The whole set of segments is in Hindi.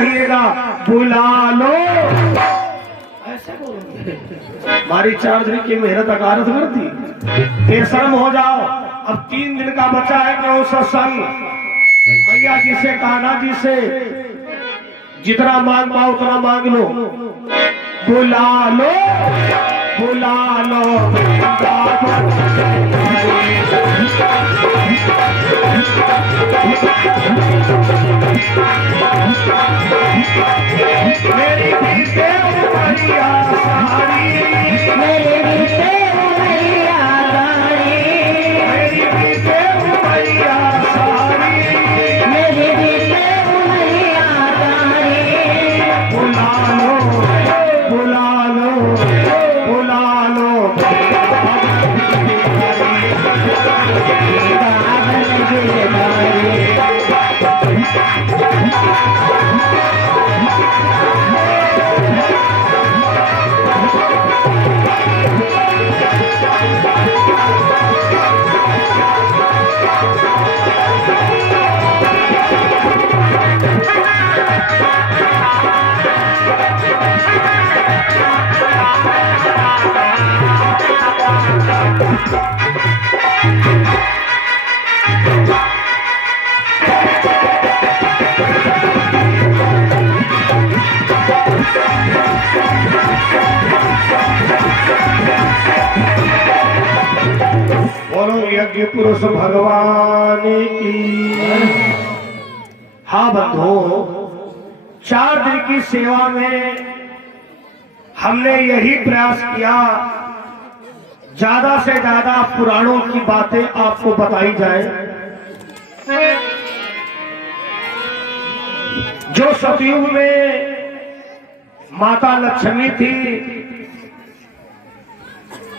कहिएगा बुला लो, ऐसे बोलोगे। हमारी 4 दिन की मेहनत अकारत कर दी, बेशर्म हो जाओ। अब 3 दिन का बचा है कि सत्संग, भैया जी से कान्हा जी से जितना मांग पाओ उतना मांग लो, बुला लो बुला लो। मेरी गीते उमरिया सारी, मेरी गीते उमरिया सारी, मेरी गीते उमरिया सारी, मेरी गीते उमरिया सारी। बुला लो बुला लो बुला लो, बोलो यज्ञ पुरुष भगवान की। हाँ बंधु, 4 दिन की सेवा में हमने यही प्रयास किया ज्यादा से ज्यादा पुराणों की बातें आपको बताई जाए। जो सतयुग में माता लक्ष्मी थी,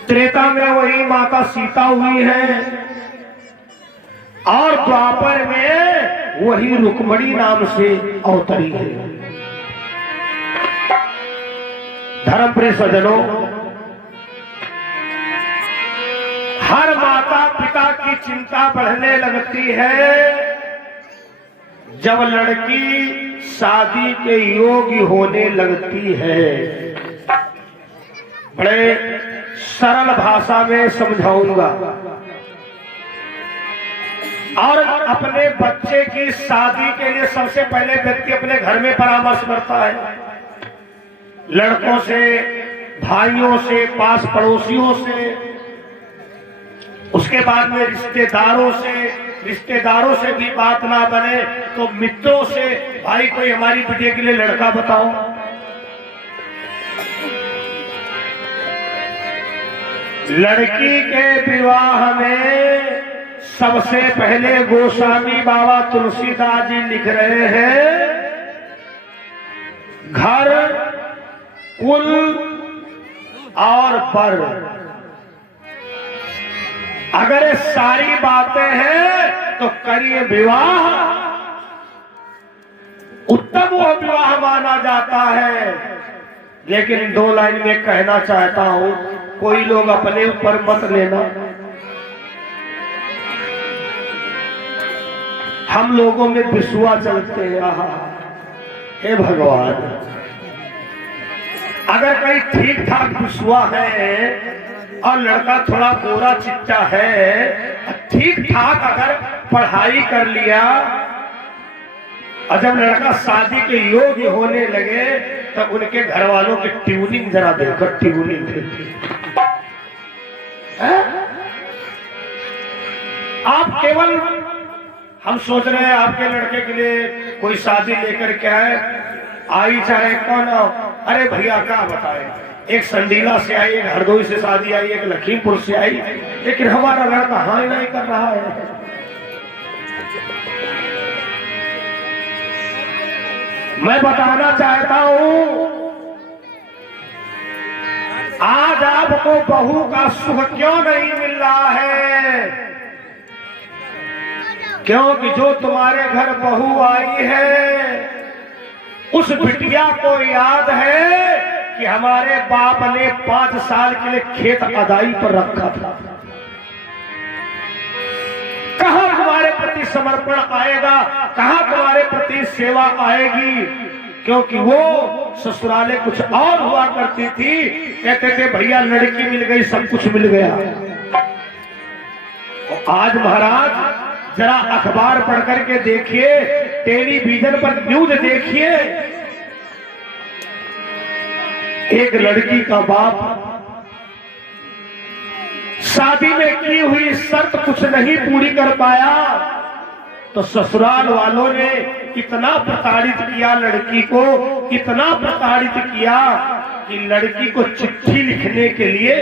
त्रेता में वही माता सीता हुई है, और द्वापर में वही रुक्मणी नाम से अवतरी है। धर्मप्रिय सज्जनों, हर माता पिता की चिंता बढ़ने लगती है जब लड़की शादी के योग्य होने लगती है। बड़े सरल भाषा में समझाऊंगा। और अपने बच्चे की शादी के लिए सबसे पहले व्यक्ति अपने घर में परामर्श करता है, लड़कों से, भाइयों से, पास पड़ोसियों से, उसके बाद में रिश्तेदारों से। रिश्तेदारों से भी बात ना बने तो मित्रों से, भाई कोई हमारी बिटिया के लिए लड़का बताओ। लड़की के विवाह में सबसे पहले गोस्वामी बाबा तुलसीदास जी लिख रहे हैं, घर, कुल और बर, अगर ये सारी बातें हैं तो करिए विवाह, उत्तम वो विवाह माना जाता है। लेकिन 2 लाइन में कहना चाहता हूं, कोई लोग अपने ऊपर मत लेना। हम लोगों में विश्वा चलते हैं। हे भगवान, अगर कहीं ठीक ठाक विश्वा है और लड़का थोड़ा गोरा चिट्टा है, ठीक ठाक अगर पढ़ाई कर लिया, और जब लड़का शादी के योग्य होने लगे तो उनके घर वालों की ट्यूनिंग जरा देखो, ट्यूनिंग आप केवल, हम सोच रहे हैं आपके लड़के के लिए कोई शादी लेकर के आए, आई चाहे कौन हो, अरे भैया क्या बताए, एक संडीला से आई, एक हरदोई से शादी आई, एक लखीमपुर से आई, लेकिन हमारा लड़का हाँ ही नहीं कर रहा है। मैं बताना चाहता हूं, आज आपको बहू का सुख क्यों नहीं मिल रहा है? क्योंकि जो तुम्हारे घर बहू आई है, उस बिटिया को याद है कि हमारे बाप ने 5 साल के लिए खेत अदाई पर रखा था। कहां तुम्हारे प्रति समर्पण आएगा, कहां तुम्हारे प्रति सेवा आएगी? क्योंकि वो ससुराले कुछ और हुआ करती थी। कहते थे भैया लड़की मिल गई, सब कुछ मिल गया। आज महाराज जरा अखबार पढ़ करके देखिए, टेलीविजन पर न्यूज देखिए, एक लड़की का बाप शादी में की हुई शर्त कुछ नहीं पूरी कर पाया, तो ससुराल वालों ने इतना प्रताड़ित किया लड़की को, इतना प्रताड़ित किया कि लड़की को चिट्ठी लिखने के लिए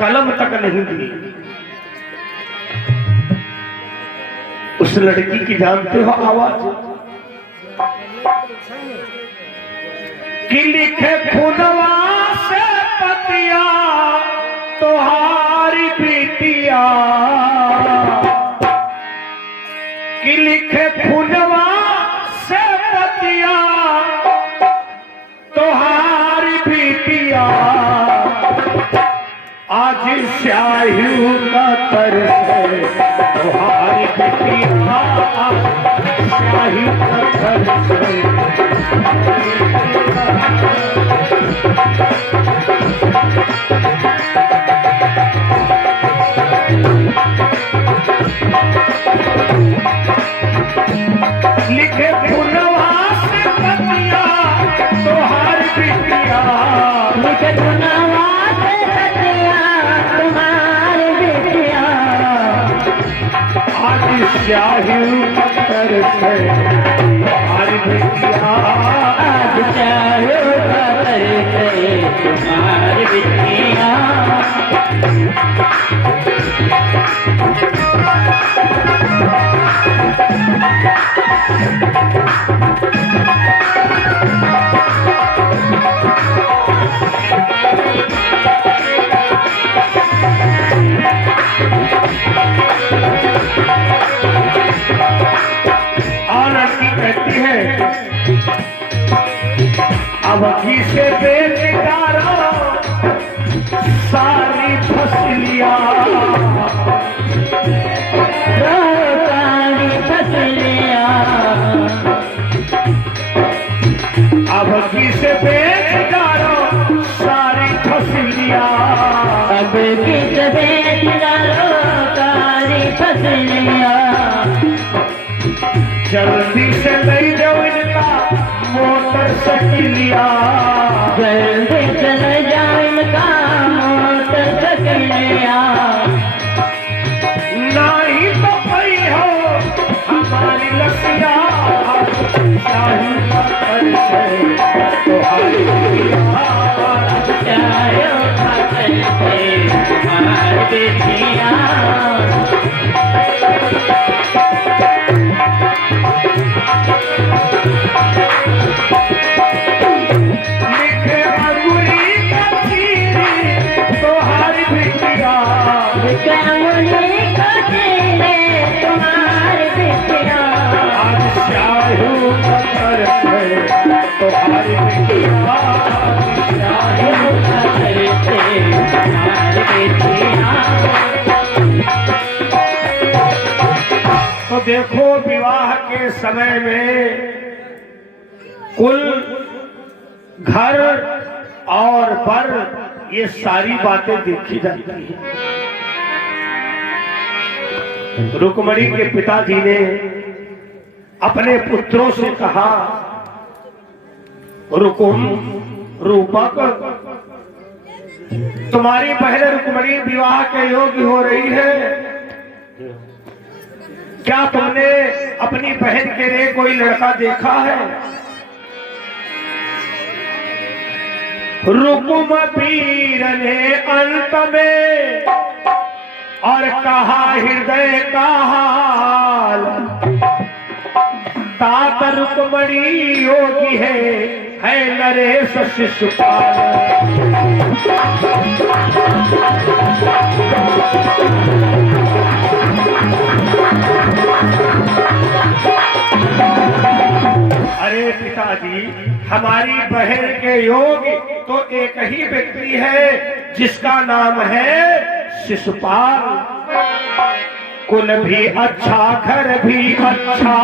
कलम तक नहीं दी। उस लड़की की जानते हो आवाज, कि लिखे खुनवा से पतिया तोहारी बिटिया, कि लिखे खुनवा से पतिया तोहारी बिटिया, आज स्याही का तरस है तोहारी बिटिया, स्याही का तरस है। लिखे खुनवा से पतिया तोहारी बिटिया, लिखे खुनवा से पतिया तुम्हारी बिटिया, आज स्याही पत्थर से तुम्हारी बिटिया, आज स्याही पत्थर से तुम्हारी बिटिया। और लड़की कहती है अब घी से बेचारा सारी फसलिया, सारी फसलिया, अब घी से बेचारा सारी फसलिया, अब घी से बेचारा सारी फसलिया, जल्दी से ले जाओ इनका मोटर साइकिलिया, जल्दी से ले जाओ इनका मोटर साइकिलिया, नहीं तो भाई हो हमारी लसिया, शाही पत्थर से तुम्हारी बिटिया, शाही पत्थर से तुम्हारी बिटिया। लिखे अंगुरी का चीरी तोहारी बिटिया, लिखे अंगुरी का चीरी तुम्हारी बिटिया, आज स्याही पत्थर से तुम्हारी बिटिया, स्याही पत्थर से तुम्हारी बिटिया। तो देखो विवाह के समय में कुल घर और बर ये सारी बातें देखी जाती है। रुक्मणी के पिताजी ने अपने पुत्रों से कहा, रुकुम रूपक, तुम्हारी बहन रुक्मणी विवाह के योग्य हो रही है, क्या तुमने अपनी बहन के लिए कोई लड़का देखा है? रुकुम पीर ने अंत में और कहा हृदय का हाल, तात रुक्मणी योगी है नरेश शिशुपाल। अरे पिताजी, हमारी बहन के योग तो एक ही व्यक्ति है जिसका नाम है शिशुपाल। कुल भी अच्छा, घर भी अच्छा,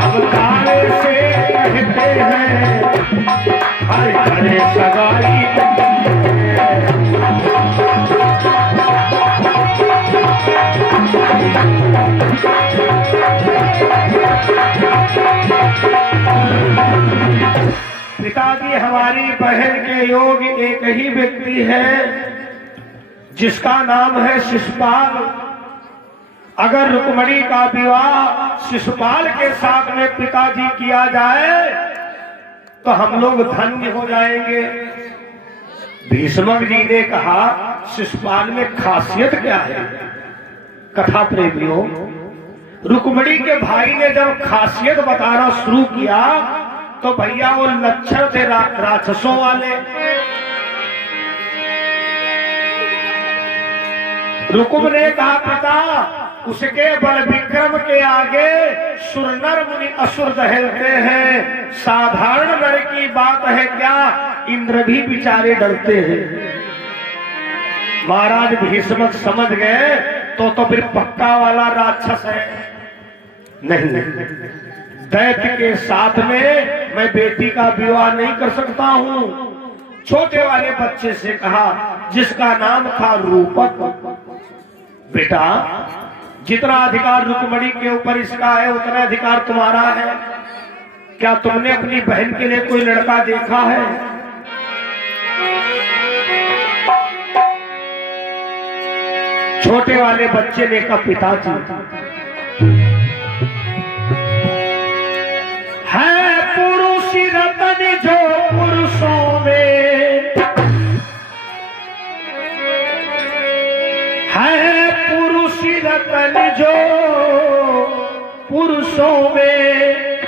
अब तारे से कहते हैं हर घरे सगाई पिताजी हमारी बहन के योग एक ही व्यक्ति है जिसका नाम है शिशुपाल। अगर रुक्मणी का विवाह शिशुपाल के साथ में पिताजी किया जाए तो हम लोग धन्य हो जाएंगे। भीष्मक जी ने कहा शिशुपाल में खासियत क्या है? कथा प्रेमियों, रुक्मणी के भाई ने जब खासियत बताना शुरू किया तो भैया वो लक्षण थे राक्षसों वाले। रुकुम ने कहा पिता उसके बल विक्रम के आगे सुरनर मुनि असुर दहलते हैं, साधारण नर की बात है क्या, इंद्र भी बेचारे डरते हैं। महाराज भीष्मक समझ गए तो फिर पक्का वाला राक्षस है। नहीं, दैत्य के साथ में मैं बेटी का विवाह नहीं कर सकता हूं। छोटे वाले बच्चे से कहा जिसका नाम था रूपक, बेटा जितना अधिकार रुक्मणी के ऊपर इसका है उतना अधिकार तुम्हारा है। क्या तुमने अपनी बहन के लिए कोई लड़का देखा है? छोटे वाले बच्चे ने कहा पिताजी है पुरुष रतन जो पुरुषों में है, पुरुष रतन जो पुरुषों में,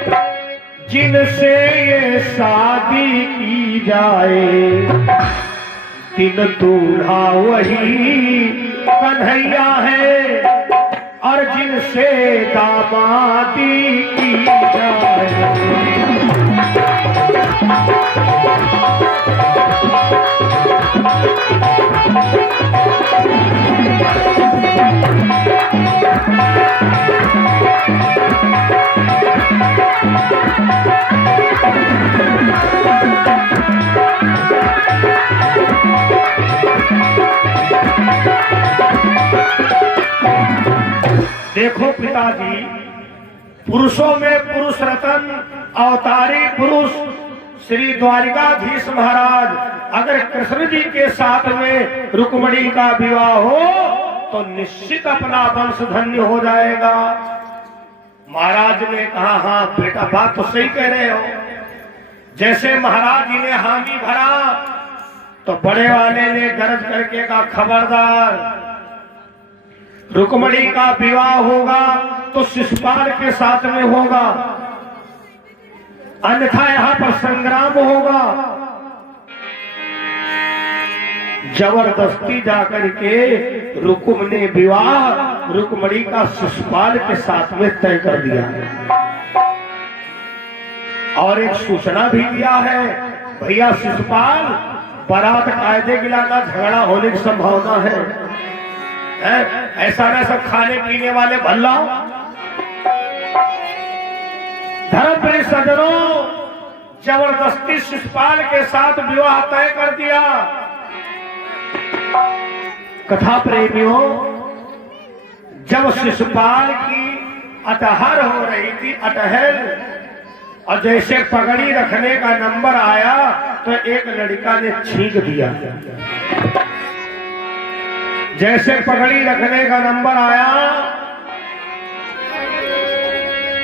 जिनसे ये शादी की जाए दिन दूल्हा वही कन्हैया है, और जिनसे दामादी की जाए। देखो पिताजी, पुरुषों में पुरुष रतन अवतारी पुरुष श्री द्वारिकाधीश महाराज, अगर कृष्ण जी के साथ में रुक्मणी का विवाह हो तो निश्चित अपना वंश धन्य हो जाएगा। महाराज ने कहा हाँ बेटा बात तो सही कह रहे हो। जैसे महाराज जी ने हामी भरा तो बड़े वाले ने गरज करके कहा खबरदार, रुक्मणी का विवाह होगा तो शिशुपाल के साथ में होगा, अन्यथा यहां पर संग्राम होगा। जबरदस्ती जाकर के रुकुम ने विवाह रुक्मणी का शिशुपाल के साथ में तय कर दिया और एक सूचना भी दिया है, भैया शिशुपाल बारात कायदे गिलाना, झगड़ा होने की संभावना है। ऐसा ना सब खाने पीने वाले भल्ला। धर्मप्रिय सज्जनों, जबरदस्ती शिशुपाल के साथ विवाह तय कर दिया। कथा प्रेमियों, जब शिशुपाल की अटहर हो रही थी, अटहल, और जैसे पगड़ी रखने का नंबर आया तो एक लड़का ने छींक दिया। जैसे पगड़ी रखने का नंबर आया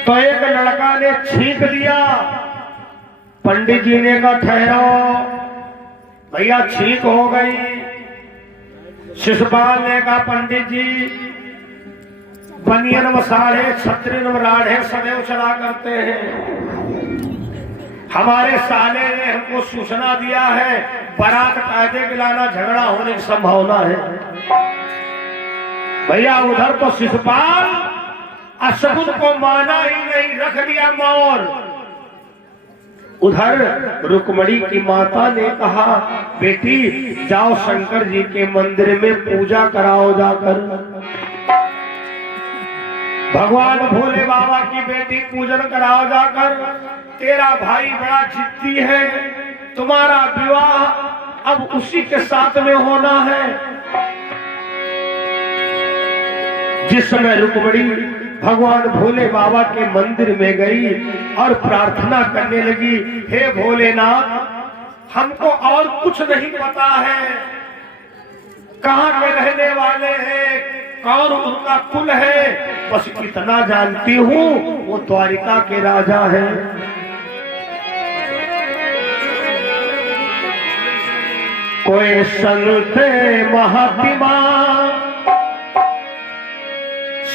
तो एक लड़का ने छींक दिया। पंडित जी ने कहा ठहरो भैया, छींक हो गई। शिशुपाल ने कहा पंडित जी बनियन व साढ़े छत्रिन व राढ़े सदैव चला करते हैं, हमारे साले ने हमको सूचना दिया है बारात कायदे गिलाना, झगड़ा होने की संभावना है। भैया उधर तो शिशुपाल अशकुन को माना ही नहीं, रख दिया मौर। उधर रुक्मणी की माता ने कहा बेटी जाओ शंकर जी के मंदिर में पूजा कराओ जाकर। भगवान भोले बाबा की बेटी पूजन कराओ जाकर। तेरा भाई बड़ा जिद्दी है, तुम्हारा विवाह अब उसी के साथ में होना है। जिस समय रुक्मिणी भगवान भोले बाबा के मंदिर में गई और प्रार्थना करने लगी, हे भोलेनाथ, हमको और कुछ नहीं पता है, कहाँ के रहने वाले हैं, कौन उनका कुल है, बस इतना जानती हूँ वो द्वारिका के राजा हैं। कोई संत महात्मा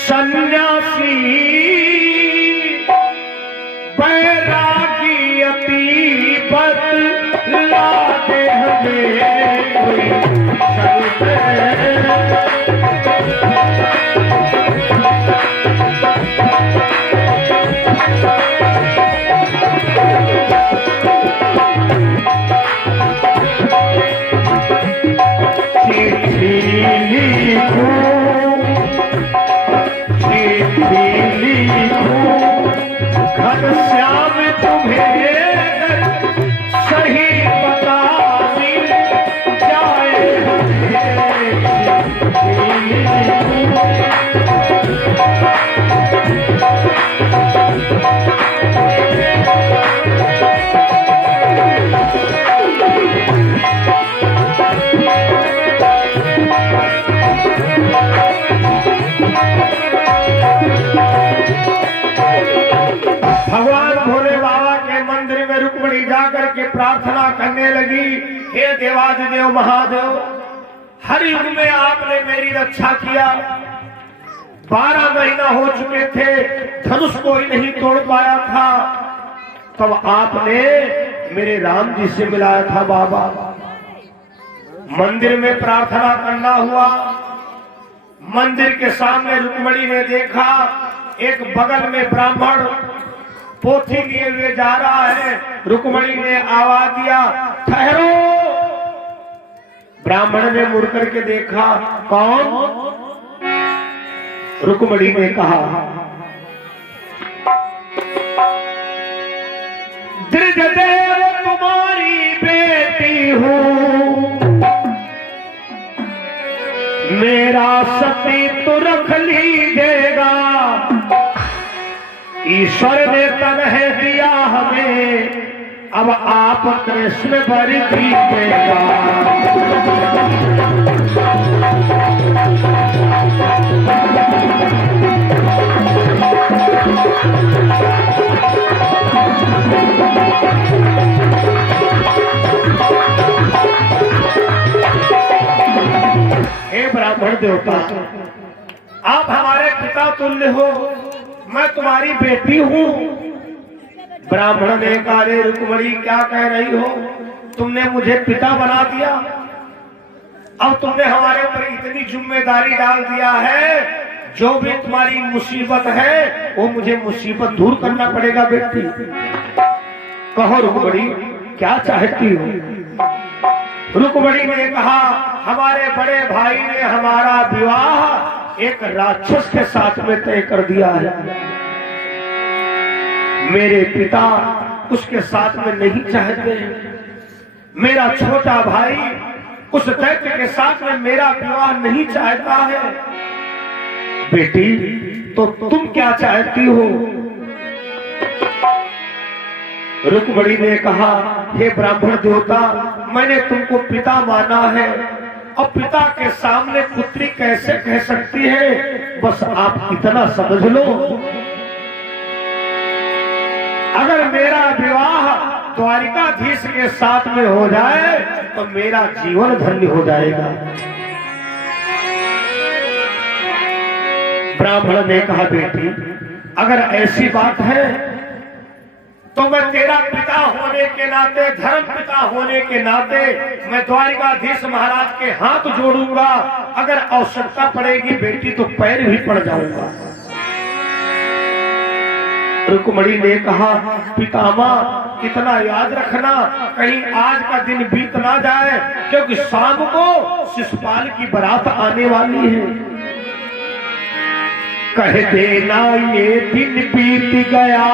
सन्यासी बैरागी अति बतलाते हमें कोई घनश्याम तुम्हें सही बता जाए। भगवान भोले बाबा के मंदिर में रुक्मिणी जाकर के प्रार्थना करने लगी, हे देवाधिदेव महादेव, हर युग में आपने मेरी रक्षा किया। 12 महीना हो चुके थे, धनुष कोई नहीं तोड़ पाया था, तब आपने मेरे राम जी से मिलाया था। बाबा मंदिर में प्रार्थना करना हुआ, मंदिर के सामने रुक्मिणी ने देखा एक बगल में ब्राह्मण पोथी लिए हुए जा रहा है। रुक्मिणी ने आवाज दिया, ठहरो। ब्राह्मण ने मुड़ करके देखा, कौन? रुक्मिणी ने कहा, दृढ़देव तुम्हारी बेटी हूँ, मेरा सती तो रख लीजिएगा, ईश्वर ने तनह दिया हमें, अब आप कृष्ण वर दीजिएगा। हे ब्राह्मण देवता, आप हमारे पिता तुल्य हो, मैं तुम्हारी बेटी हूँ। ब्राह्मण ने कहा, रे रुक्मिणी क्या कह रही हो, तुमने मुझे पिता बना दिया, अब तुमने हमारे ऊपर इतनी जिम्मेदारी डाल दिया है, जो भी तुम्हारी मुसीबत है वो मुझे मुसीबत दूर करना पड़ेगा। बेटी कहो रुक्मिणी क्या चाहती हो? रुक्मिणी ने कहा, हमारे बड़े भाई ने हमारा विवाह एक राक्षस के साथ में तय कर दिया है, मेरे पिता उसके साथ में नहीं चाहते, मेरा छोटा भाई उस दैत्य के साथ में मेरा विवाह नहीं चाहता है। बेटी तो तुम क्या चाहती हो? रुक्मिणी ने कहा, हे ब्राह्मण देवता, मैंने तुमको पिता माना है, और पिता के सामने पुत्री कैसे कह सकती है, बस आप इतना समझ लो, अगर मेरा विवाह द्वारिकाधीश के साथ में हो जाए तो मेरा जीवन धन्य हो जाएगा। ब्राह्मण ने कहा, बेटी अगर ऐसी बात है तो मैं तेरा पिता होने के नाते, धर्म पिता होने के नाते मैं द्वारिकाधीश महाराज के हाथ जोड़ूंगा, अगर आवश्यकता पड़ेगी बेटी तो पैर भी पड़ जाऊंगा। रुक्मिणी ने कहा, पितामह इतना याद रखना, कहीं आज का दिन बीत ना जाए, क्योंकि शाम को शिशुपाल की बारात आने वाली है। कह देना ये दिन बीत गया,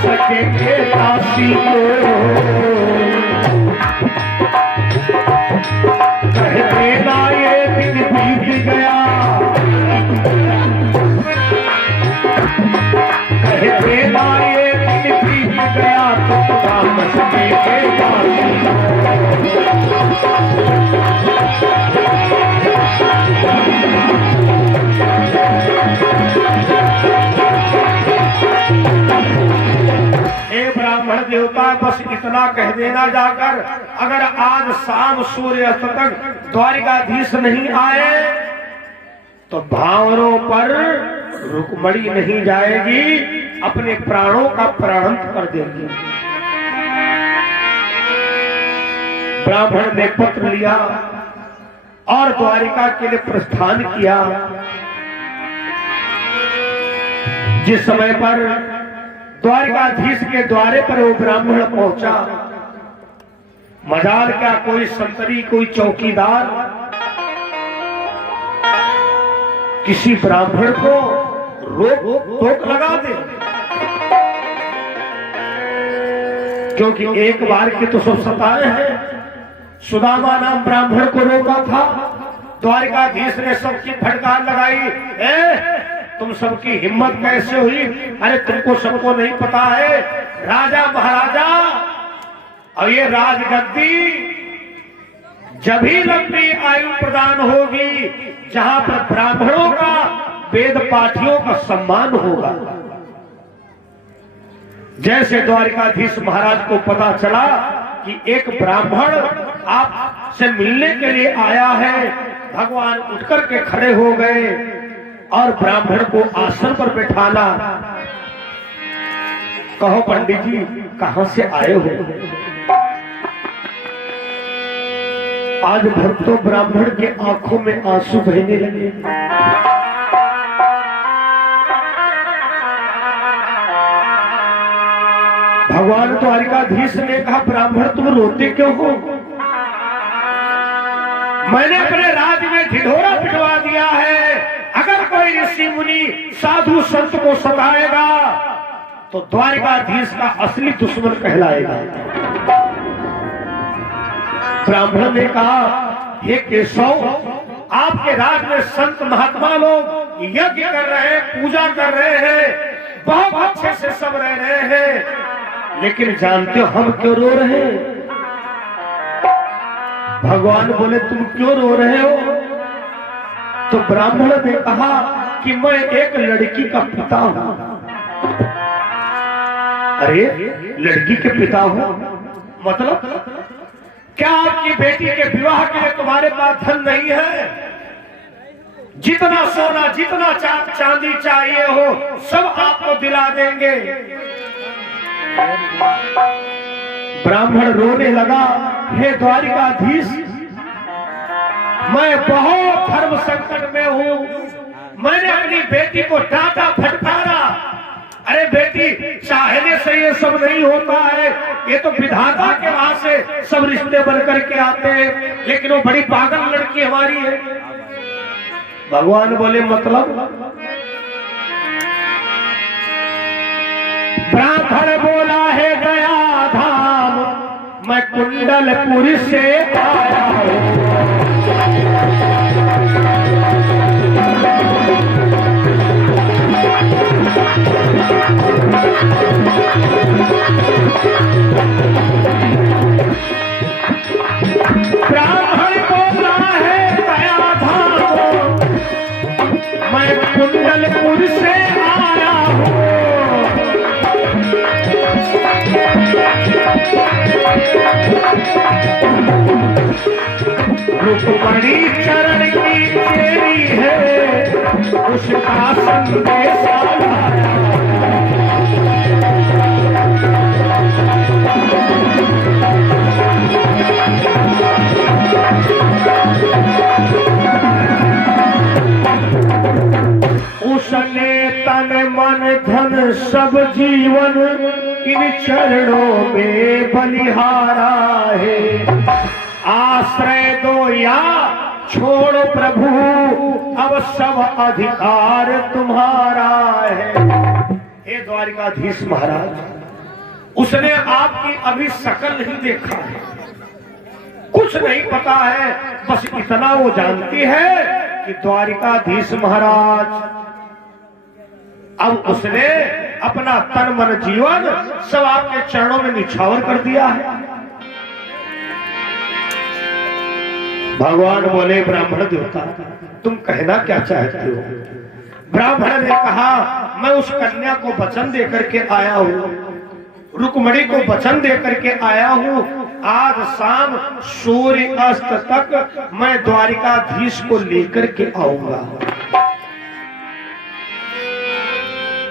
सकेंगे दासी को, कह देना ये दिन बीत गया, कह देना ये दिन बीत गया, तो काम सकेंगे दासी को। ब्राह्मण देवता बस इतना कह देना जाकर, अगर आज शाम सूर्यास्त तक द्वारिकाधीश नहीं आए तो भावरों पर रुकमणी नहीं जाएगी, अपने प्राणों का प्राणंत कर देगी। ब्राह्मण ने पत्र लिया और द्वारिका के लिए प्रस्थान किया। जिस समय पर द्वारिकाधीश के द्वारे पर वो ब्राह्मण पहुंचा, मजाल क्या कोई संतरी कोई चौकीदार किसी ब्राह्मण को रोक टोक लगा दे, क्योंकि एक बार के तो सब सताए हैं। सुदामा नाम ब्राह्मण को रोका था, द्वारिकाधीश ने सबकी फटकार लगाई, तुम सबकी हिम्मत कैसे हुई? अरे तुमको सबको नहीं पता है, राजा महाराजा और ये राजगद्दी जब ही लंबी आयु प्रदान होगी जहां पर ब्राह्मणों का वेद पाठियों का सम्मान होगा। जैसे द्वारिकाधीश महाराज को पता चला कि एक ब्राह्मण आपसे मिलने के लिए आया है, भगवान उठकर के खड़े हो गए और ब्राह्मण को आसन पर बैठाना। कहो पंडित जी कहां से आए हो? आज भक्तों ब्राह्मण के आंखों में आंसू बहने लगे। भगवान द्वारिकाधीश ने कहा, ब्राह्मण तुम रोते क्यों हो? मैंने अपने राज्य में ढिढोरा पिटवा दिया है। अगर कोई ऋषि मुनि साधु संत को सताएगा तो द्वारिकाधीश का असली दुश्मन कहलाएगा। ब्राह्मण ने कहा, हे केशव, आपके राज में संत महात्मा लोग यज्ञ कर रहे हैं, पूजा कर रहे हैं, बहुत अच्छे से सब रह रहे हैं, लेकिन जानते हो हम क्यों रो रहे हैं? भगवान बोले, तुम क्यों रो रहे हो? तो ब्राह्मण ने कहा कि मैं एक लड़की का पिता हूं। अरे लड़की के पिता हूं मतलब? क्या आपकी बेटी के विवाह के लिए तुम्हारे पास धन नहीं है? जितना सोना जितना चांदी चाहिए हो सब आपको दिला देंगे। ब्राह्मण रोने लगा, हे द्वारिकाधीश, मैं बहुत धर्म संकट में हूं, मैंने अपनी बेटी को डांटा फटकारा। अरे बेटी, चाहने से ये सब नहीं होता है, ये तो विधाता के वहां से सब रिश्ते बनकर के आते हैं, लेकिन वो बड़ी पागल लड़की हमारी है। भगवान बोले, मतलब? ब्राह्मण बोला, है गया धाम मैं कुंडलपुर से आया हूं। ब्राह्मण बोला, है गया धाम मैं कुंडलपुर से आया हूं। रुक्मणी चरण की तेरी है, उसका संदेश आया। उसने तन मन धन सब जीवन इन चरणों में बलिहारा है। आश्रय दो या छोड़ो प्रभु, अब सब अधिकार तुम्हारा है। हे द्वारिकाधीश महाराज, उसने आपकी अभी शकल नहीं देखा है, कुछ नहीं पता है, बस इतना वो जानती है कि द्वारिकाधीश महाराज, अब उसने अपना तन मन जीवन सब आपके चरणों में निछावर कर दिया है। भगवान बोले, ब्राह्मण देवता तुम कहना क्या चाहते हो? ब्राह्मण ने कहा, मैं उस कन्या को वचन दे करके आया हूं, रुक्मणी को वचन दे करके आया हूं, आज शाम सूर्य अस्त तक मैं द्वारिकाधीश को लेकर के आऊंगा।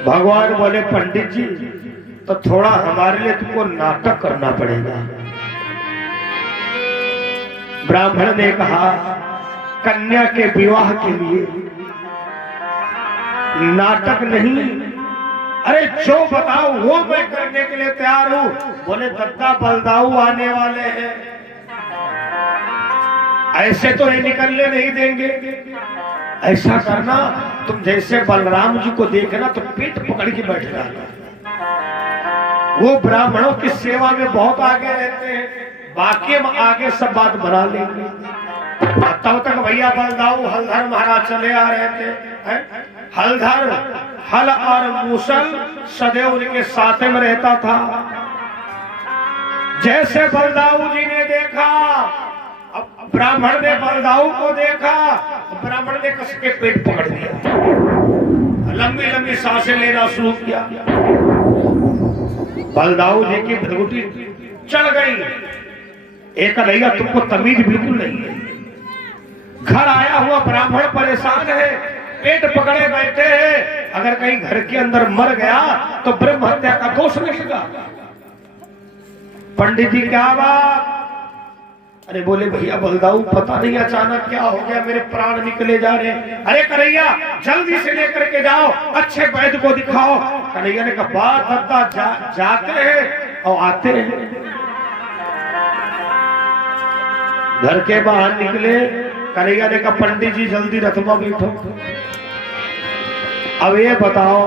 भगवान बोले, पंडित जी तो थोड़ा हमारे लिए तुमको नाटक करना पड़ेगा। ब्राह्मण ने कहा, कन्या के विवाह के लिए नाटक नहीं, अरे जो बताओ वो मैं करने के लिए तैयार हूं। बोले, दत्ता बलदाऊ आने वाले हैं, ऐसे तो ये निकलने नहीं देंगे। ऐसा करना, तुम जैसे बलराम जी को देखना तो पेट पकड़ के बैठ जाना। वो ब्राह्मणों की सेवा में बहुत आगे रहते हैं, बाकी हम आगे सब बात बना लेंगे। तब तक भैया बलदाऊ हलधर महाराज चले आ रहे थे। हलधर हल और मूसल सदैव उनके साथ में रहता था। जैसे बलदाऊ जी ने देखा, अब ब्राह्मण ने बलदाऊ को देखा, ब्राह्मण ने कस के पेट पकड़ लिया, लंबी लंबी सांसें लेना शुरू किया। बलदाऊ जी की भ्रगुटी चढ़ गई। एक भैया तुमको तमीज बिल्कुल नहीं है, घर आया हुआ ब्राह्मण परेशान है, पेट पकड़े बैठे हैं, अगर कहीं घर के अंदर मर गया तो ब्रह्म हत्या का दोष लगेगा। पंडित जी क्या बात? अरे बोले, भैया बलदाऊ पता नहीं अचानक क्या हो गया, मेरे प्राण निकले जा रहे हैं। अरे कन्हैया जल्दी से लेकर के जाओ, अच्छे वैद्य को दिखाओ। कन्हैया ने कहा, बात दत्ता जाते हैं और आते हैं। घर के बाहर निकले, कन्हैया ने कहा, पंडित जी जल्दी रथ में बैठो। अब ये बताओ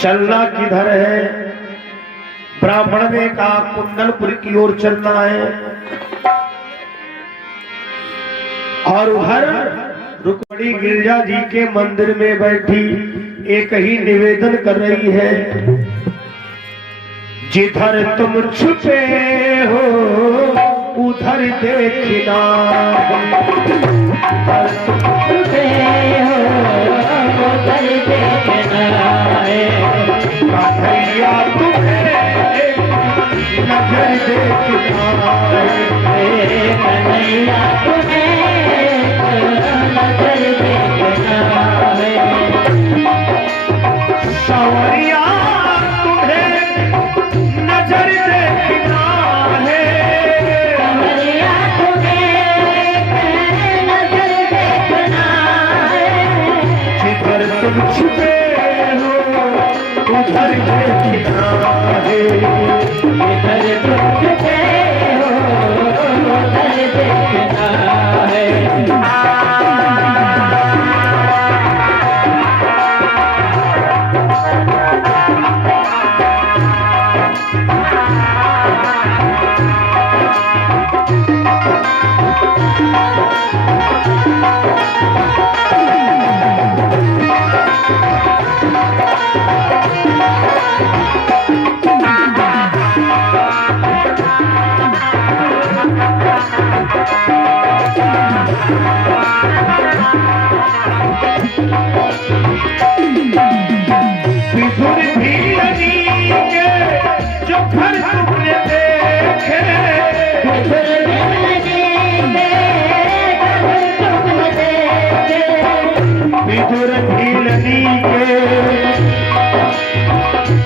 चलना किधर है? ब्राह्मण ने कहा, कुंडलपुर की ओर चलना है। और उधर रुक्मिणी गिरिजा जी के मंदिर में बैठी एक ही निवेदन कर रही है, जिधर तुम छुपे हो उधर देखना, उधर तुम छुपे हो उधर देखना है, कन्हैया तुम्हें नजर देखना है, कन्हैया तुम्हें नजर देखना है, सवरिया नजर देखना है, कन्हैया तुम्हें नजर देखना है, जिधर तुम छुपे हो उधर देखना है, जिधर तुम छुपे हो उधर देखना है।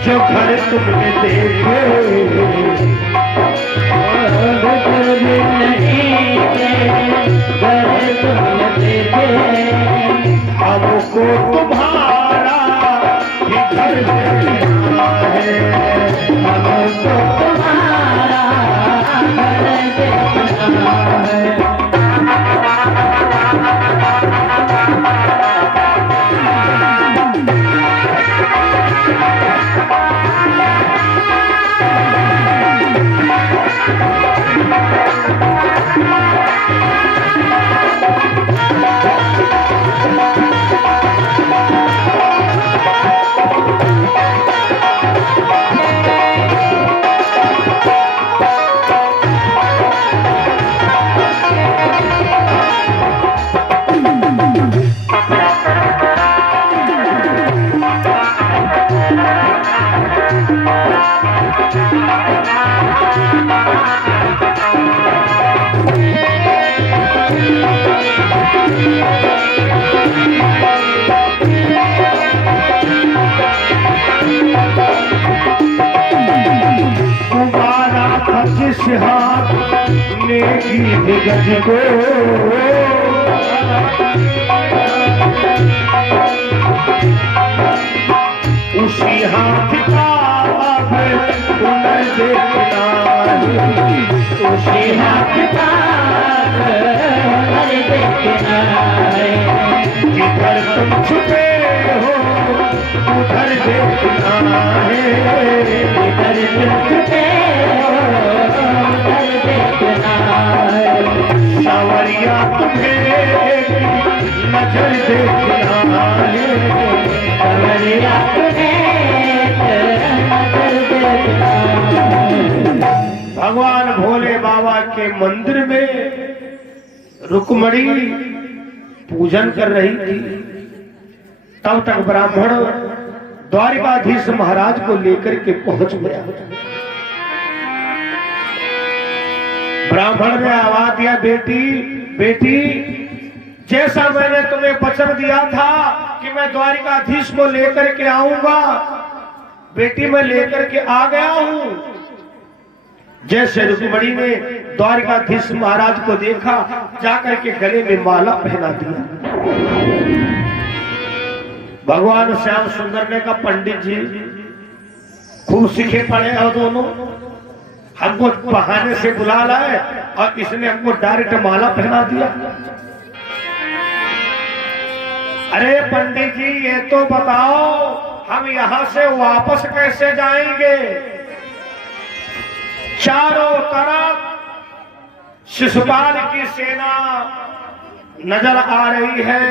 जो घर तुमने देखे हमको तुम्हारा ही घर देखना है, हमको तुम्हारा घर देखना है। हाथ नेकी गज को उसी हाथ का हुनर देखना है, उसी हाथ का हुनर देखना है। जिधर तुम छुपे हो उधर देखना है, जिधर तुम छुपे सावरिया तुम्हें नजर देखना है, सावरिया तुम्हें नजर देखना है। भगवान भोले बाबा के मंदिर में रुक्मणी पूजन कर रही थी। तब तक ब्राह्मण द्वारिकाधीश महाराज को लेकर के पहुंच गया। ब्राह्मण ने आवाज दिया, बेटी बेटी, जैसा मैंने तुम्हें वचन दिया था कि मैं द्वारिकाधीश को लेकर के आऊंगा, बेटी मैं लेकर के आ गया हूं। जैसे रुक्मणी ने द्वारिकाधीश महाराज को देखा, जाकर के गले में माला पहना दिया। भगवान श्याम सुंदर ने कहा, पंडित जी खूब सीखे पढ़े हो दोनों, हमको बहाने से बुला लाए और इसने हमको डायरेक्ट माला पहना दिया। अरे पंडित जी ये तो बताओ हम यहां से वापस कैसे जाएंगे? चारों तरफ शिशुपाल की सेना नजर आ रही है।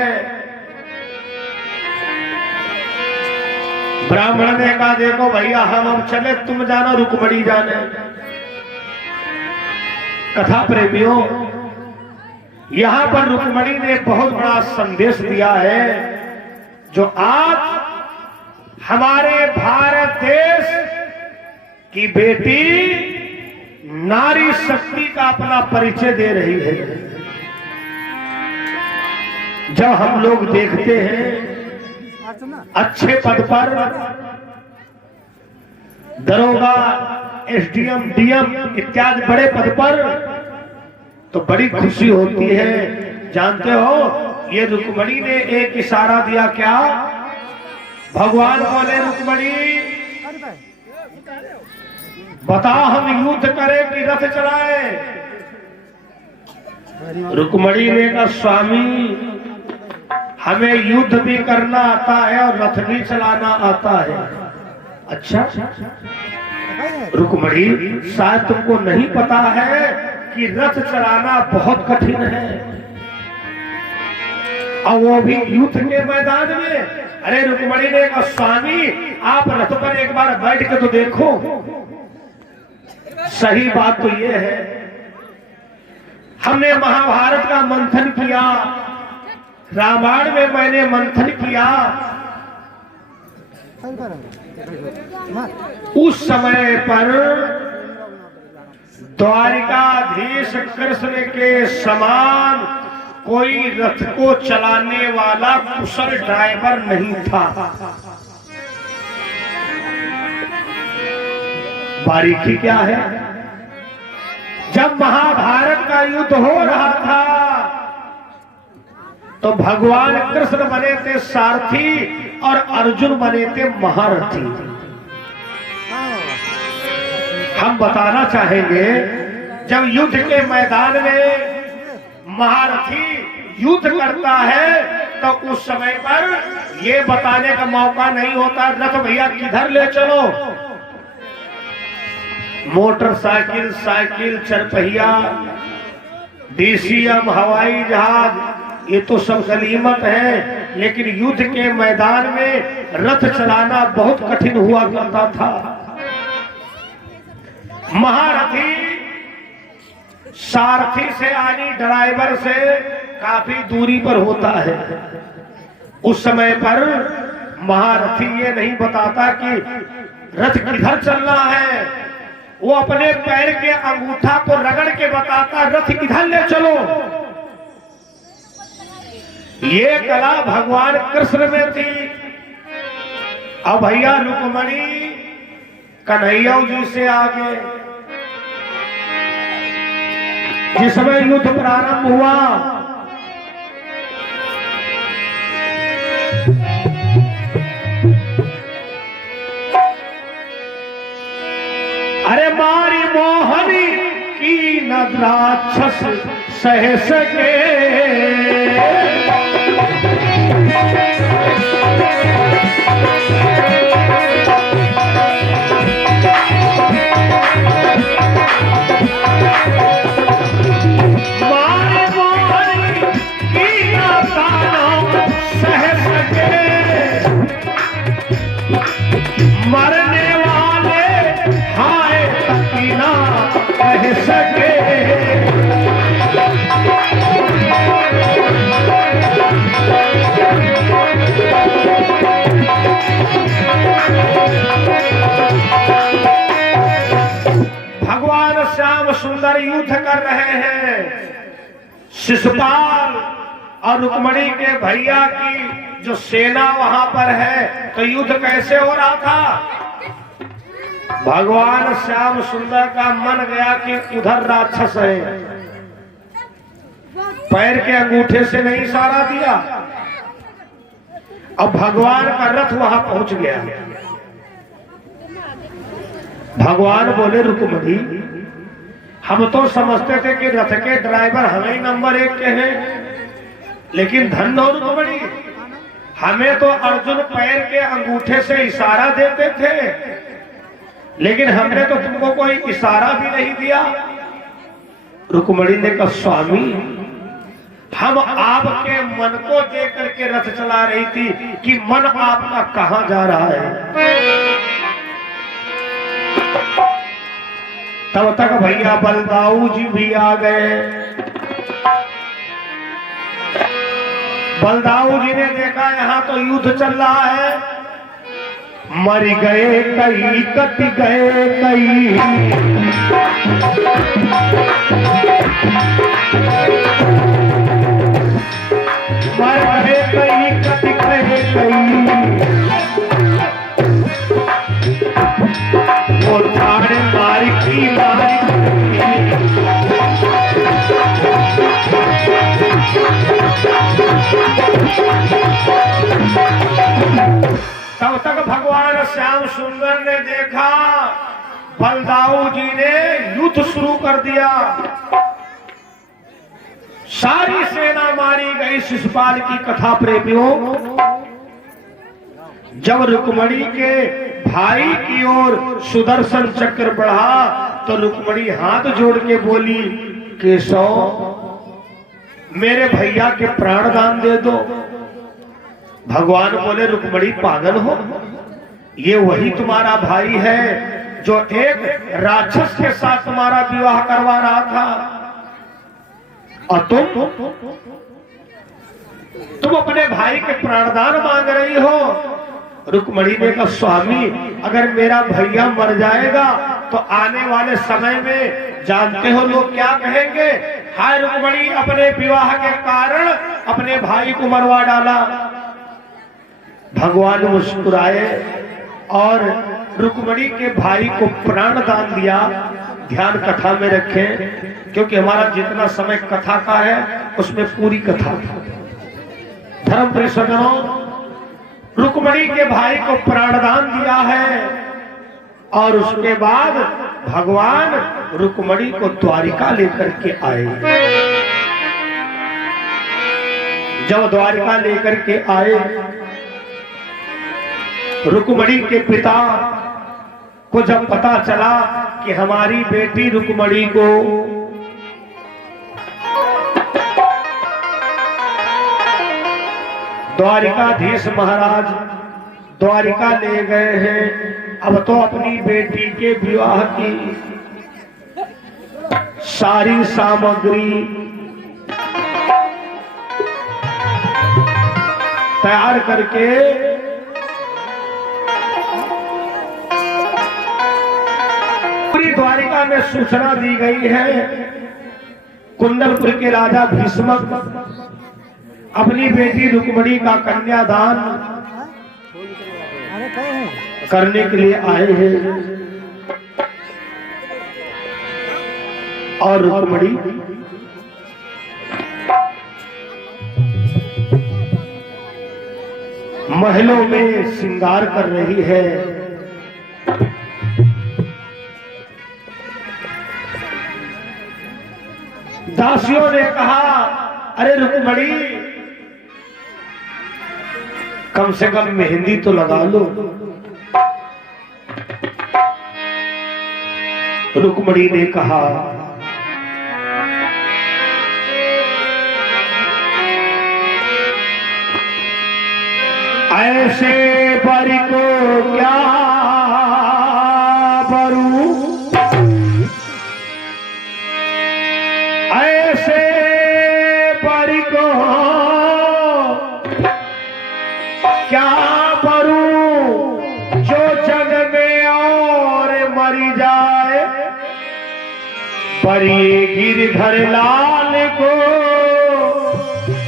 ब्राह्मण ने कहा, देखो भैया हम अब चले, तुम जाना रुक्मणी जाने। कथा प्रेमियों, यहां पर रुक्मणी ने बहुत बड़ा संदेश दिया है, जो आज हमारे भारत देश की बेटी नारी शक्ति का अपना परिचय दे रही है। जब हम लोग देखते हैं अच्छे पद पर दरोगा, एसडीएम, डीएम इत्यादि बड़े पद पर, तो बड़ी खुशी होती है। जानते हो ये रुक्मणी ने एक इशारा दिया, क्या? भगवान बोले, रुक्मणी बताओ हम युद्ध करें कि रथ चलाएं? रुक्मणी ने कहा, स्वामी हमें युद्ध भी करना आता है और रथ भी चलाना आता है। अच्छा रुक्मणी, शायद तुमको नहीं पता है कि रथ चलाना बहुत कठिन है, और वो भी युद्ध के मैदान में। अरे रुक्मणी ने कहा, स्वामी आप रथ पर एक बार बैठ के तो देखो। सही बात तो ये है, हमने महाभारत का मंथन किया, रामायण में मैंने मंथन किया, उस समय पर द्वारिकाधीश कृष्ण के समान कोई रथ को चलाने वाला कुशल ड्राइवर नहीं था। बारीकी क्या है, जब महाभारत का युद्ध हो रहा था तो भगवान कृष्ण बने थे सारथी और अर्जुन बने थे महारथी। हम बताना चाहेंगे, जब युद्ध के मैदान में महारथी युद्ध करता है तो उस समय पर यह बताने का मौका नहीं होता रथ भैया किधर ले चलो। मोटरसाइकिल, साइकिल, चरपहिया, डीसीएम, हवाई जहाज, ये तो सब गनीमत है, लेकिन युद्ध के मैदान में रथ चलाना बहुत कठिन हुआ करता था। महारथी सारथी से यानी ड्राइवर से काफी दूरी पर होता है। उस समय पर महारथी ये नहीं बताता कि रथ किधर चलना है, वो अपने पैर के अंगूठा को रगड़ के बताता रथ किधर ले चलो। ये कला भगवान कृष्ण में थी। अब भैया रुक्मणी कन्हैया जी से आगे जिस समय युद्ध प्रारंभ हुआ, अरे मारी मोहनी की न राक्षस सह सके, मरने वाले हाय तकीना कह सके। भगवान श्याम सुंदर युद्ध कर रहे हैं। शिशुपाल और रुक्मणी के भैया की जो सेना वहां पर है, तो युद्ध कैसे हो रहा था। भगवान श्याम सुंदर का मन गया कि उधर राक्षस है, पैर के अंगूठे से नहीं इशारा दिया। अब भगवान का रथ वहां पहुंच गया। भगवान बोले रुक्मणी, हम तो समझते थे कि रथ के ड्राइवर हमें नंबर 1 के हैं, लेकिन धन हो रुक्मणी, हमें तो अर्जुन पैर के अंगूठे से इशारा देते थे, लेकिन हमने तो तुमको कोई इशारा भी नहीं दिया। रुक्मणी ने कहा स्वामी, हम आपके मन को देख करके रथ चला रही थी कि मन आपका कहां जा रहा है। तब तक भैया बलदाऊ जी भी आ गए। बलदाऊ जी ने देखा यहाँ तो युद्ध चल रहा है। मर गए कई, कट गए कई, मर गए कई, कट गए कई, वो झाड़ मार की मारी। तब तक भगवान श्याम सुंदर ने देखा बलदाऊ जी ने युद्ध शुरू कर दिया। सारी सेना मारी गई। शिशुपाल की कथा प्रेमियों, जब रुक्मणी के भाई की ओर सुदर्शन चक्र बढ़ा तो रुक्मणी हाथ जोड़ के बोली, केशव मेरे भैया के प्राण दान दे दो। भगवान बोले रुक्मणी पागल हो, ये वही तुम्हारा भाई है जो एक राक्षस के साथ तुम्हारा विवाह करवा रहा था, और तुम अपने भाई के प्राणदान मांग रही हो। रुक्मणी ने कहा स्वामी, अगर मेरा भैया मर जाएगा तो आने वाले समय में जानते हो लोग क्या कहेंगे। हाय रुक्मणी अपने विवाह के कारण अपने भाई को मरवा डाला। भगवान मुस्कुराए और रुक्मणी के भाई को प्राण दान दिया। ध्यान कथा में रखें, क्योंकि हमारा जितना समय कथा का है उसमें पूरी कथा था। धर्म परिषदों रुक्मणी के भाई को प्राणदान दिया है और उसके बाद भगवान रुक्मणी को द्वारिका लेकर के आए। जब द्वारिका लेकर के आए, रुक्मणी के पिता को जब पता चला कि हमारी बेटी रुक्मणी को द्वारिकाधीश महाराज द्वारिका ले गए हैं, अब तो अपनी बेटी के विवाह की सारी सामग्री तैयार करके पूरी द्वारिका में सूचना दी गई है। कुंडलपुर के राजा भीष्मक अपनी बेटी रुक्मणी का कन्यादान करने के लिए आए हैं और रुक्मणी महलों में श्रृंगार कर रही है। दासियों ने कहा, अरे रुक्मणी कम से कम मेहंदी तो लगा लो। रुक्मणी ने कहा, ऐसे परी को क्या बरू, ऐसे परी को क्या बरू जो जग में और मरी जाए, परी गिरधर लाल को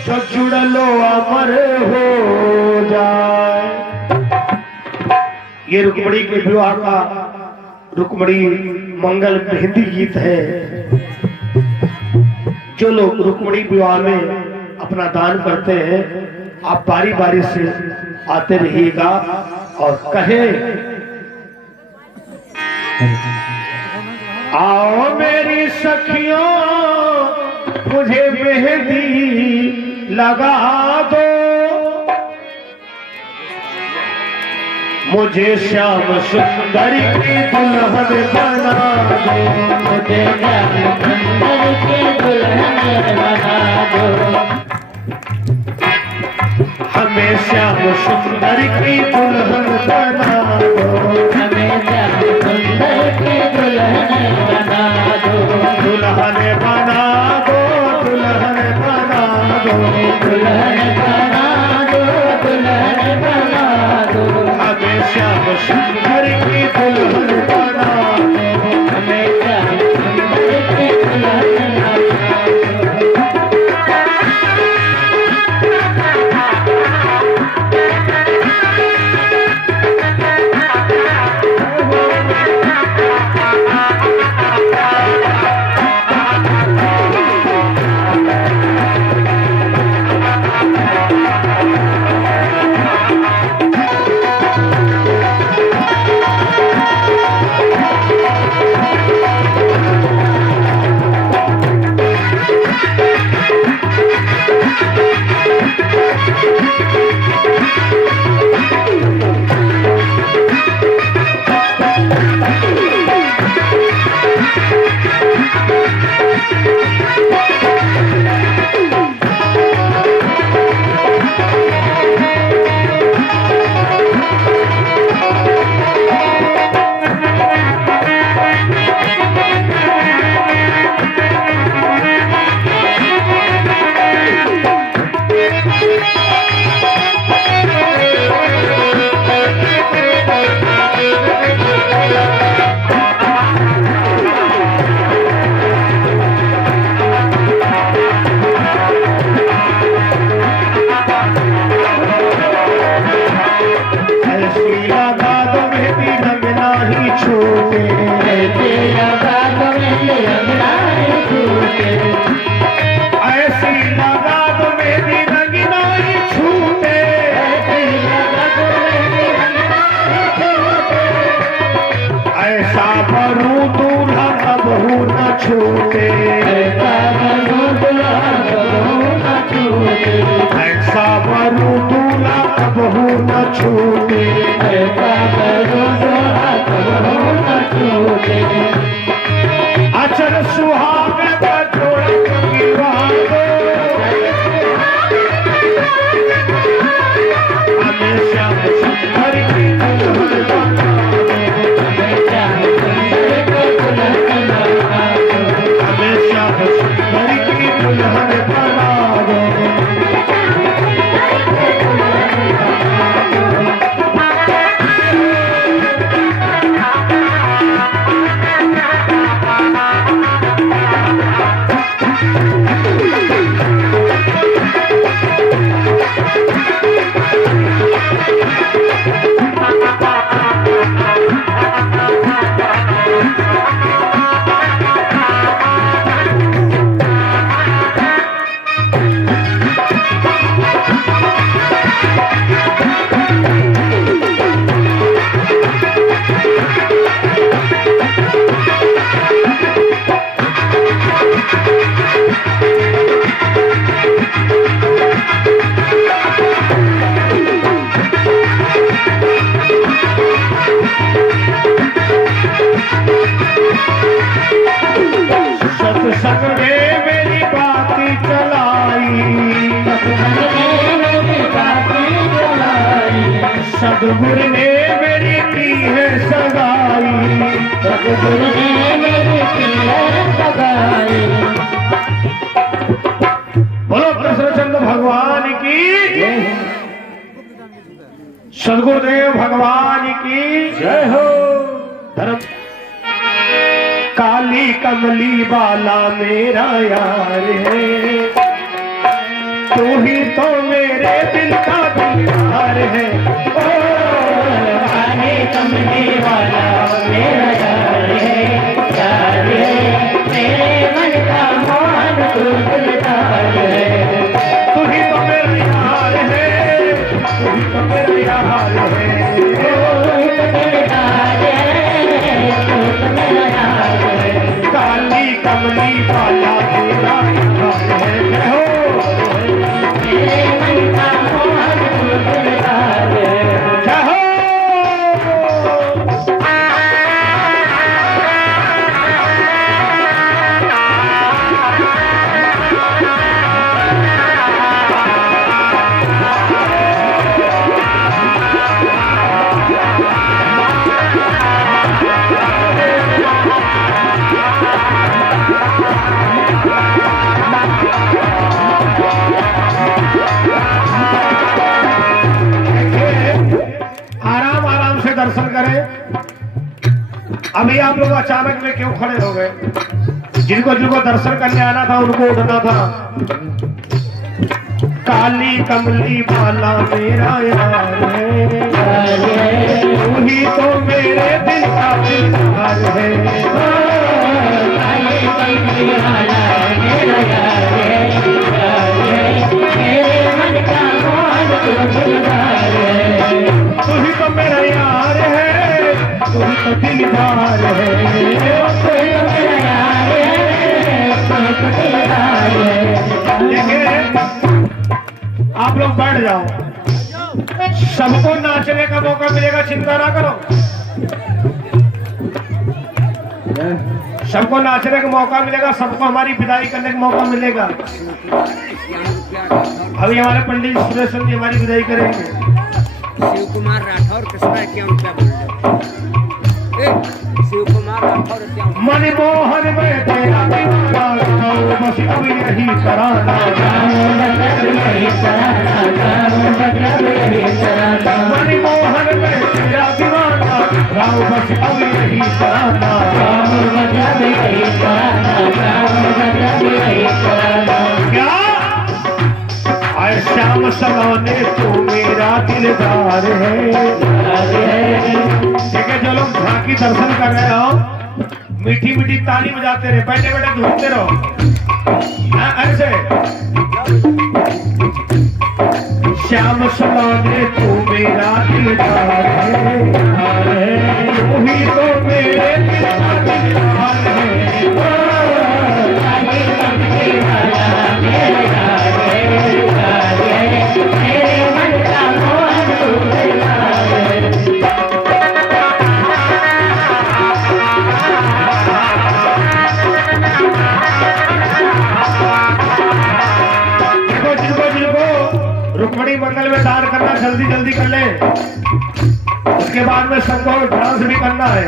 जो जुड़ लो अमर हो जाए। ये रुक्मणी के विवाह का रुक्मणी मंगल मेहंदी गीत है। जो लोग रुक्मणी विवाह में अपना दान करते हैं, आप बारी बारी से आते रहिएगा और कहे, आओ मेरी सखियों मुझे मेहंदी लगा दो, मुझे श्याम सुंदर की दुल्हन बना दो, मुझे श्याम सुंदर की दुल्हन बना दो, हमें श्याम सुंदर की दुल्हन बना दो, हमें श्याम सुंदर की दुल्हन बना दो, दुल्हन बना दो, दुल्हन बना दो, दुल्हन बना दो, दुल्हन बना दो, हमें श्याम सुंदर की दुल्हन बना दो, हमें श्याम सुंदर की दुल्हन बना दो। छूटे, ऐसा वरु दूल्हा कबहू न छूटे, अचर सुहाग का जोड़ा हमेशा सुंदर की हमेशा सुंदर की दुल्हन बना दो। सत्संग ने मेरी बाती चलाई, सदगुरु ने मेरी की है सगाई, सदगुरु ने मेरी की है सगाई। बोलो कृष्णचंद्र भगवान की जय, सदगुरुदेव भगवान की जय हो। धर्म काली कमली वाला मेरा यार है, तू ही तो मेरे दिल का दिलदार है। ओ काली कमली वाला मेरा यार है, यार है मेरे मन का मान तू दिलदार है। तू ही तो मेरा यार है, तू ही तो मेरा यार है, काली कमली वाला तेरा है हो, मेरे मन का मोहन दिलदार है हो। दर्शन करें। अभी आप लोग अचानक में क्यों खड़े हो गए? जिनको जिनको दर्शन करने आना था उनको उठना था। काली कमली वाला मेरा यार है, तू ही तो मेरे दिल का दिलदार है। काली कमली वाला मेरा यार है, मेरे मन का मान दिलदार है। तू ही तो मेरा यार है, तू ही तो दिलदार है, तू ही तो मेरा यार है, तू ही तो दिलदार है। देखिए आप लोग बैठ जाओ, सबको नाचने का मौका मिलेगा, चिंता ना करो। सबको नाचने का मौका मिलेगा, सबको हमारी विदाई करने का मौका मिलेगा। अभी हमारे पंडित सुरेश जी हमारी विदाई करेंगे। शिव कुमार राठौर किसका क्या उनका बोल शिव कुमार राठौर क्या मनमोहन में तेरा दीवाना, बस अब यही कराना, मनमोहन में तेरा दीवाना, राव बस अब यही कराना, क्या आए श्याम सलोने तू मेरा दिलदार है। ठीक है, जो लोग झांकी दर्शन कर रहे हो मीठी मीठी ताली बजाते रहे, बैठे बैठे घूमते रहो ऐसे। श्याम सलोने तू मेरा दिलदार है, तू ही तो मेरे दिल का दिलदार है। जल्दी जल्दी कर ले, उसके बाद में सबको डांस भी करना है।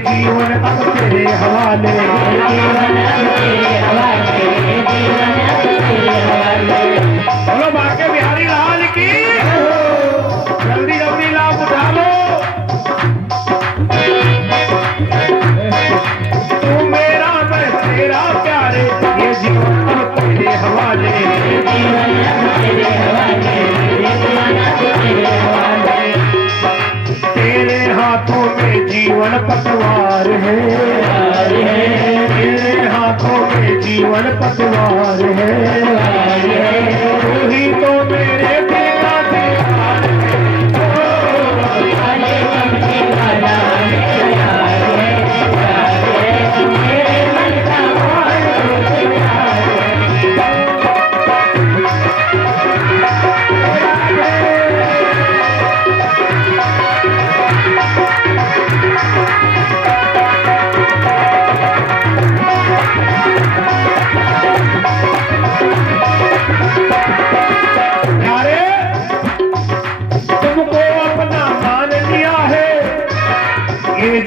जीवन अब तेरे हवाले, बोलो बाके बिहारी लाल की, जल्दी जल्दी लाभ उठा लो। तू मेरा मैं तेरा प्यारे, ये जीवन अब तेरे हवाले, तेरे हाथों में जीवन पतवार है, तेरे हाथों में जीवन पतवार है, तू ही तो मेरे पिता दीवार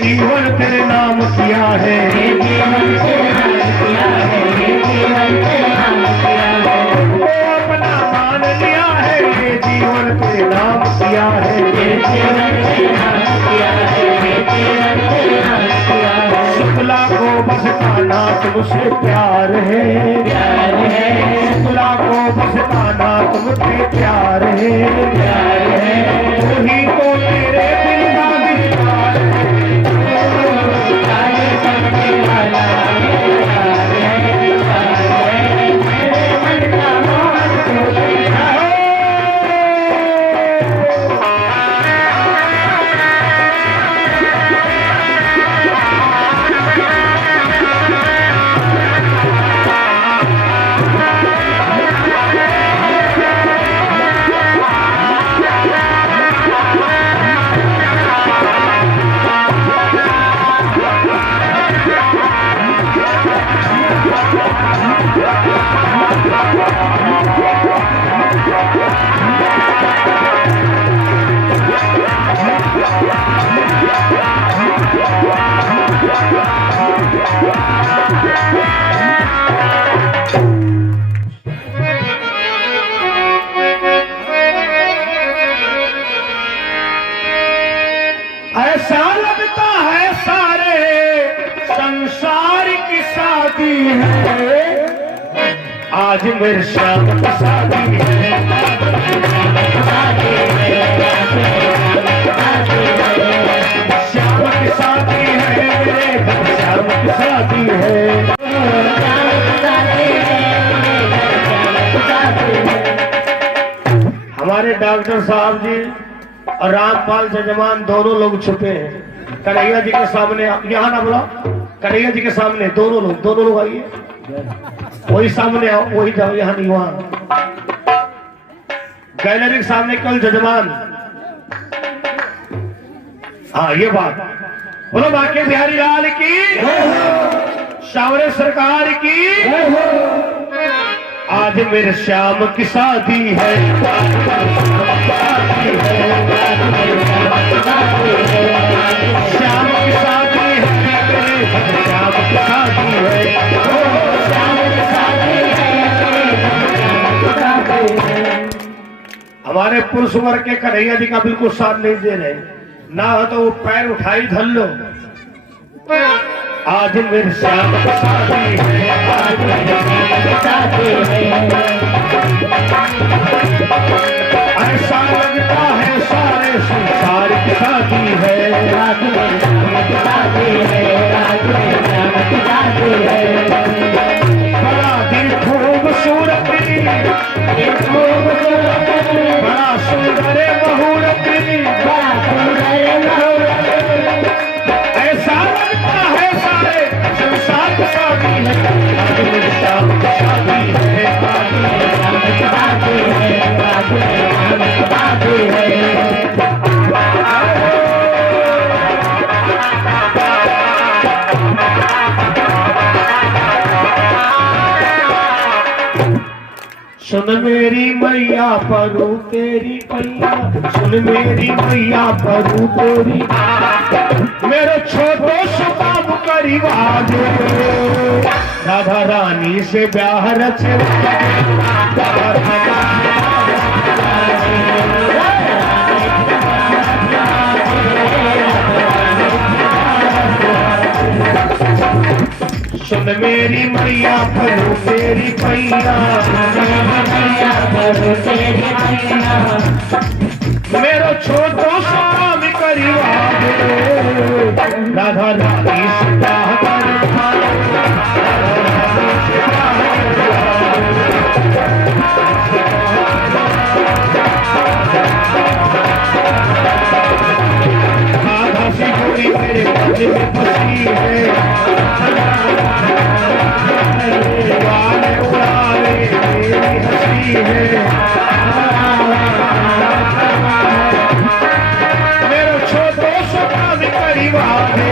जीवन तेरे नाम किया है, वो अपना मान लिया है, ये जीवन तेरे नाम किया है, शुक्ला को बस खाना तुमसे प्यार है, शुक्ला को बस खाना तुमसे प्यार है, तू ही तो तेरे दिल का दीवार है। ऐसा लगता है सारे संसार की शादी है, आज मेरे श्याम की शादी है, श्याम की शादी है, मेरे घर श्याम की शादी है। हमारे डॉक्टर साहब जी और रामपाल जजमान दोनों लोग छुपे हैं कन्हैया जी के सामने। यहाँ ना बुलाओ, कन्हैया जी के सामने दोनों लोग आइए, वही सामने आओ, वही जाओ, यहाँ नहीं वहां गैलरी के सामने कल जजमान। हाँ ये बात बोलो, बाके बिहारी लाल की, शावरे सरकार की। आज मेरे श्याम की शादी है, श्याम की शादी है, मेरे श्याम की शादी है। हमारे पुरुष वर्ग के कन्हैया जी का बिल्कुल साथ नहीं दे रहे, ना हो तो वो पैर उठाई धर लो। आज मेरे श्याम की शादी है, आज मेरे श्याम की शादी है। ऐसा लगता है सारे संसार की शादी है, आज मेरे श्याम की शादी है, आज मेरे श्याम की शादी है। बड़ा दिल खूबसूरत, बड़ा सुंदर मुहूर्त बड़ा सुंदर मुहूर्त ऐसा लगता है सारे संसार की शादी है, शादी है, बाबू है, बाबू है, बाबू है। सुन मेरी मैया परू तेरी पैया, सुन मेरी मैया परू तेरी, मेरे छोटो से बाबू करीबा दे, राधा रानी से ब्याह रचे, सुन मेरी मैया परू तेरी पैया, मैया बड़ो तेरी मैया मेरो छोटो स्वामी करीबा दे, राधा रानी से ब्याह करवा राधा सी गोरी मेरे पति में फंसी है, गाने उड़ावे मेरी हंसी है, मेरो छोटो स्वामी करीबा दे,